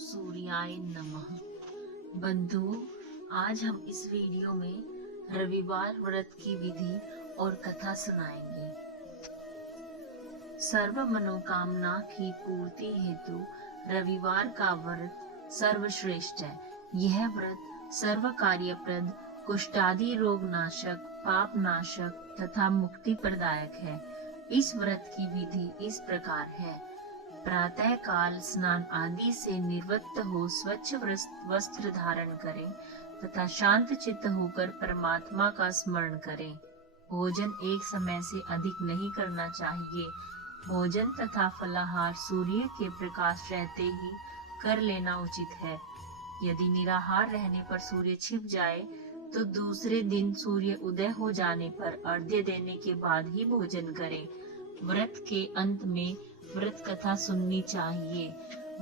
सूर्याय नमः। बंधुओं, आज हम इस वीडियो में रविवार व्रत की विधि और कथा सुनाएंगे। सर्व मनोकामना की पूर्ति हेतु रविवार का व्रत सर्वश्रेष्ठ है। यह व्रत सर्व कार्यप्रद, कुष्ठादि रोग नाशक, पाप नाशक तथा मुक्ति प्रदायक है। इस व्रत की विधि इस प्रकार है। प्रातः काल स्नान आदि से निवृत्त हो स्वच्छ वस्त्र धारण करें तथा शांत चित्त होकर परमात्मा का स्मरण करें। भोजन एक समय से अधिक नहीं करना चाहिए। भोजन तथा फलाहार सूर्य के प्रकाश रहते ही कर लेना उचित है। यदि निराहार रहने पर सूर्य छिप जाए तो दूसरे दिन सूर्य उदय हो जाने पर अर्घ्य देने के बाद ही भोजन करें। व्रत के अंत में व्रत कथा सुननी चाहिए।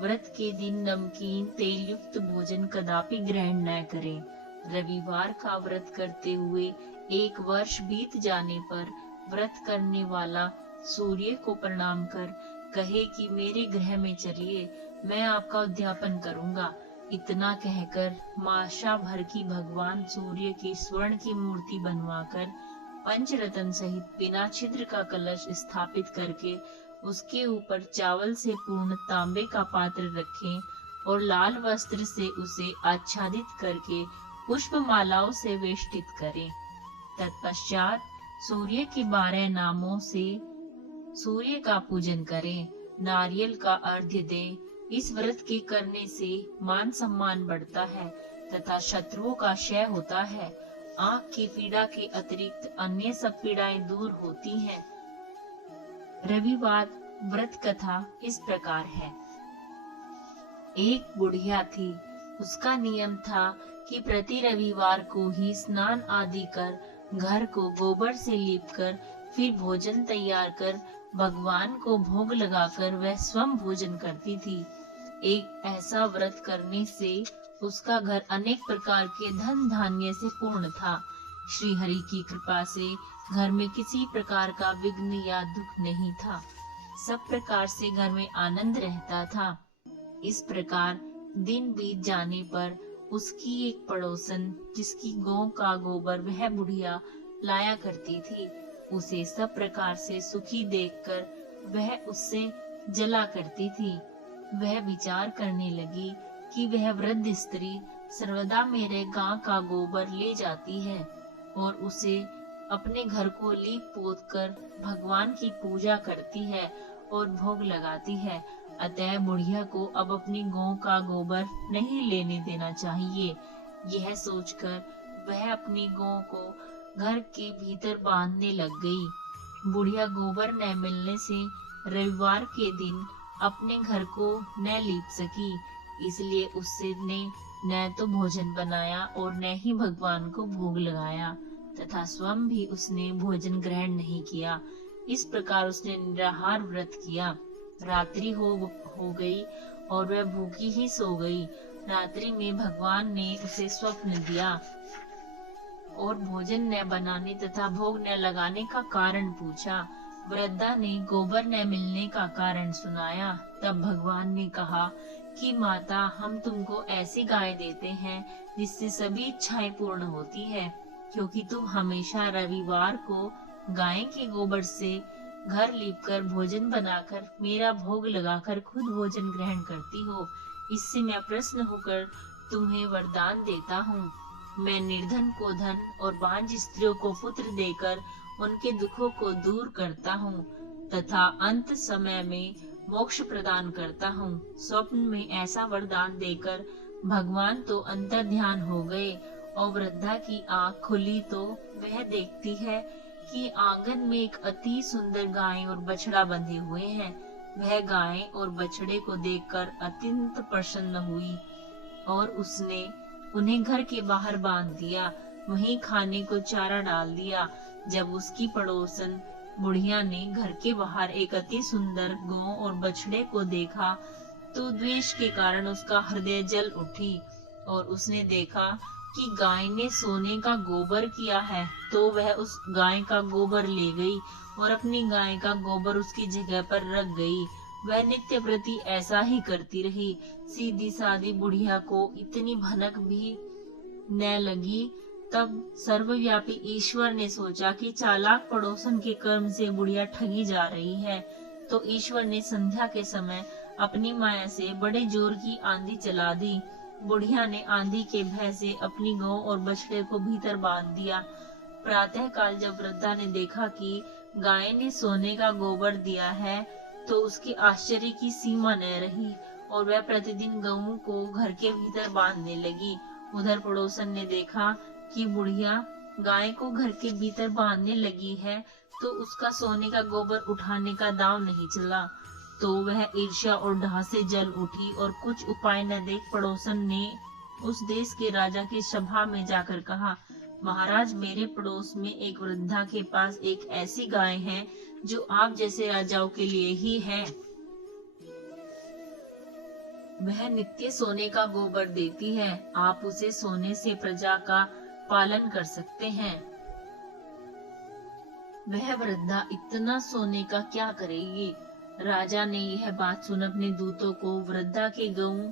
व्रत के दिन नमकीन तेल युक्त भोजन कदापि ग्रहण न करें। रविवार का व्रत करते हुए 1 वर्ष बीत जाने पर व्रत करने वाला सूर्य को प्रणाम कर कहे कि मेरे गृह में चलिए, मैं आपका उद्यापन करूंगा। इतना कहकर माशा भर की भगवान सूर्य की स्वर्ण की मूर्ति बनवाकर पंचरत्न सहित बिना छिद्र का कलश स्थापित करके उसके ऊपर चावल से पूर्ण तांबे का पात्र रखें और लाल वस्त्र से उसे आच्छादित करके पुष्प मालाओं से वेष्टित करें। तत्पश्चात सूर्य के 12 नामों से सूर्य का पूजन करें, नारियल का अर्घ्य दें। इस व्रत के करने से मान सम्मान बढ़ता है तथा शत्रुओं का क्षय होता है। आंख की पीड़ा के अतिरिक्त अन्य सब पीड़ाएं दूर होती हैं। रविवार व्रत कथा इस प्रकार है। एक बुढ़िया थी। उसका नियम था कि प्रति रविवार को ही स्नान आदि कर घर को गोबर से लीपकर फिर भोजन तैयार कर भगवान को भोग लगाकर वह स्वयं भोजन करती थी। एक ऐसा व्रत करने से उसका घर अनेक प्रकार के धन धान्य से पूर्ण था। श्री हरि की कृपा से घर में किसी प्रकार का विघ्न या दुख नहीं था। सब प्रकार से घर में आनंद रहता था। इस प्रकार दिन बीत जाने पर उसकी एक पड़ोसन, जिसकी गौ का गोबर वह बुढ़िया लाया करती थी, उसे सब प्रकार से सुखी देखकर वह उससे जला करती थी। वह विचार करने लगी कि वह वृद्ध स्त्री सर्वदा मेरे गांव का गोबर ले जाती है और उसे अपने घर को लीप पोत कर भगवान की पूजा करती है और भोग लगाती है। अतः बुढ़िया को अब अपनी गौ का गोबर नहीं लेने देना चाहिए। यह सोचकर वह अपनी गौ को घर के भीतर बांधने लग गई। बुढ़िया गोबर न मिलने से रविवार के दिन अपने घर को न लीप सकी, इसलिए उससे ने न तो भोजन बनाया और न ही भगवान को भोग लगाया तथा स्वयं भी उसने भोजन ग्रहण नहीं किया। इस प्रकार उसने निराहार व्रत किया। रात्रि हो गई और वह भूखी ही सो गई। रात्रि में भगवान ने उसे स्वप्न दिया और भोजन न बनाने तथा भोग न लगाने का कारण पूछा। वृद्धा ने गोबर न मिलने का कारण सुनाया। तब भगवान ने कहा कि माता, हम तुमको ऐसी गाय देते हैं जिससे सभी इच्छाएं पूर्ण होती है, क्योंकि तुम हमेशा रविवार को गाय के गोबर से घर लीपकर भोजन बनाकर मेरा भोग लगाकर खुद भोजन ग्रहण करती हो। इससे मैं प्रसन्न होकर तुम्हें वरदान देता हूँ। मैं निर्धन को धन और बांझ स्त्रियों को पुत्र देकर उनके दुखों को दूर करता हूँ तथा अंत समय में मोक्ष प्रदान करता हूँ। स्वप्न में ऐसा वरदान देकर भगवान तो अंतर्ध्यान हो गए और वृद्धा की आँख खुली तो वह देखती है कि आंगन में एक अति सुंदर गाय और बछड़ा बंधे हुए हैं। वह गाय और बछड़े को देखकर अत्यंत प्रसन्न हुई और उसने उन्हें घर के बाहर बांध दिया, वहीं खाने को चारा डाल दिया। जब उसकी पड़ोसन बुढ़िया ने घर के बाहर एक अति सुंदर गौ और बछड़े को देखा तो द्वेष के कारण उसका हृदय जल उठी और उसने देखा कि गाय ने सोने का गोबर किया है, तो वह उस गाय का गोबर ले गई और अपनी गाय का गोबर उसकी जगह पर रख गई। वह नित्य प्रति ऐसा ही करती रही। सीधी सादी बुढ़िया को इतनी भनक भी न लगी। तब सर्वव्यापी ईश्वर ने सोचा कि चालाक पड़ोसन के कर्म से बुढ़िया ठगी जा रही है, तो ईश्वर ने संध्या के समय अपनी माया से बड़े जोर की आंधी चला दी। बुढ़िया ने आंधी के भय से अपनी गौ और बछड़े को भीतर बांध दिया। प्रातः काल जब वृद्धा ने देखा कि गाय ने सोने का गोबर दिया है, तो उसके आश्चर्य की सीमा न रही और वह प्रतिदिन गऊ को घर के भीतर बांधने लगी। उधर पड़ोसन ने देखा कि बुढ़िया गाय को घर के भीतर बांधने लगी है, तो उसका सोने का गोबर उठाने का दांव नहीं चला। तो वह ईर्ष्या और डाह से जल उठी और कुछ उपाय न देख पड़ोसन ने उस देश के राजा की सभा में जाकर कहा, महाराज, मेरे पड़ोस में एक वृद्धा के पास एक ऐसी गाय है जो आप जैसे राजाओं के लिए ही है। वह नित्य सोने का गोबर देती है। आप उसे सोने से प्रजा का पालन कर सकते हैं। वह वृद्धा इतना सोने का क्या करेगी? राजा ने यह बात सुन अपने दूतों को वृद्धा के गऊ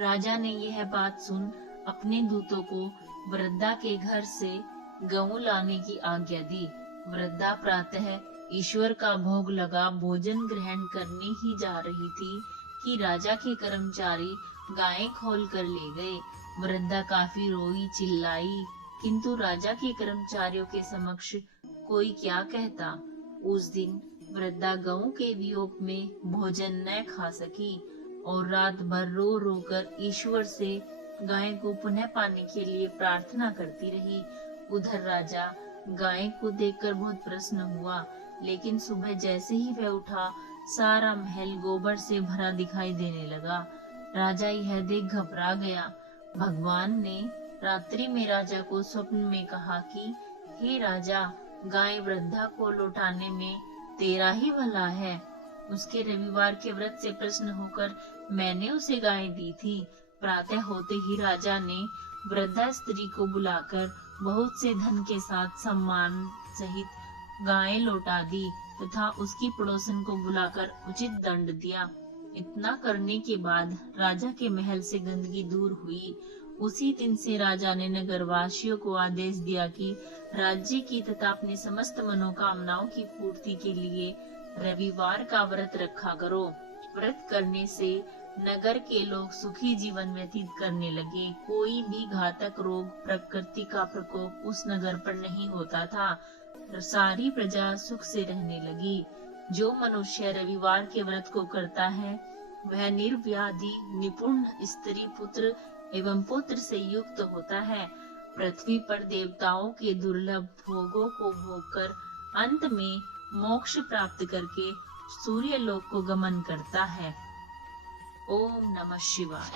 राजा ने यह बात सुन अपने दूतों को वृद्धा के घर से गऊ लाने की आज्ञा दी। वृद्धा प्रातः ईश्वर का भोग लगा भोजन ग्रहण करने ही जा रही थी कि राजा के कर्मचारी गायें खोल कर ले गए। वृद्धा काफी रोई चिल्लाई, किंतु राजा के कर्मचारियों के समक्ष कोई क्या कहता। उस दिन वृद्धा गऊ के वियोग में भोजन न खा सकी और रात भर रो रो कर ईश्वर से गाय को पुनः पाने के लिए प्रार्थना करती रही। उधर राजा गाय को देखकर बहुत प्रसन्न हुआ, लेकिन सुबह जैसे ही वह उठा, सारा महल गोबर से भरा दिखाई देने लगा। राजा यह देख घबरा गया। भगवान ने रात्रि में राजा को स्वप्न में कहा कि हे राजा, गाय वृद्धा को लौटाने में तेरा ही भला है। उसके रविवार के व्रत से प्रसन्न होकर मैंने उसे गाय दी थी। प्रातः होते ही राजा ने वृद्धा स्त्री को बुलाकर बहुत से धन के साथ सम्मान सहित गाय लौटा दी तथा उसकी पड़ोसन को बुलाकर उचित दंड दिया। इतना करने के बाद राजा के महल से गंदगी दूर हुई। उसी दिन से राजा ने नगरवासियों को आदेश दिया कि राज्य की तथा अपनी समस्त मनोकामनाओं की पूर्ति के लिए रविवार का व्रत रखा करो। व्रत करने से नगर के लोग सुखी जीवन व्यतीत करने लगे। कोई भी घातक रोग, प्रकृति का प्रकोप उस नगर पर नहीं होता था। सारी प्रजा सुख से रहने लगी। जो मनुष्य रविवार के व्रत को करता है, वह निर्व्याधि, निपुण स्त्री, पुत्र एवं पुत्र से युक्त होता है। पृथ्वी पर देवताओं के दुर्लभ भोगों को भोगकर अंत में मोक्ष प्राप्त करके सूर्य लोक को गमन करता है। ओम नमः शिवाय।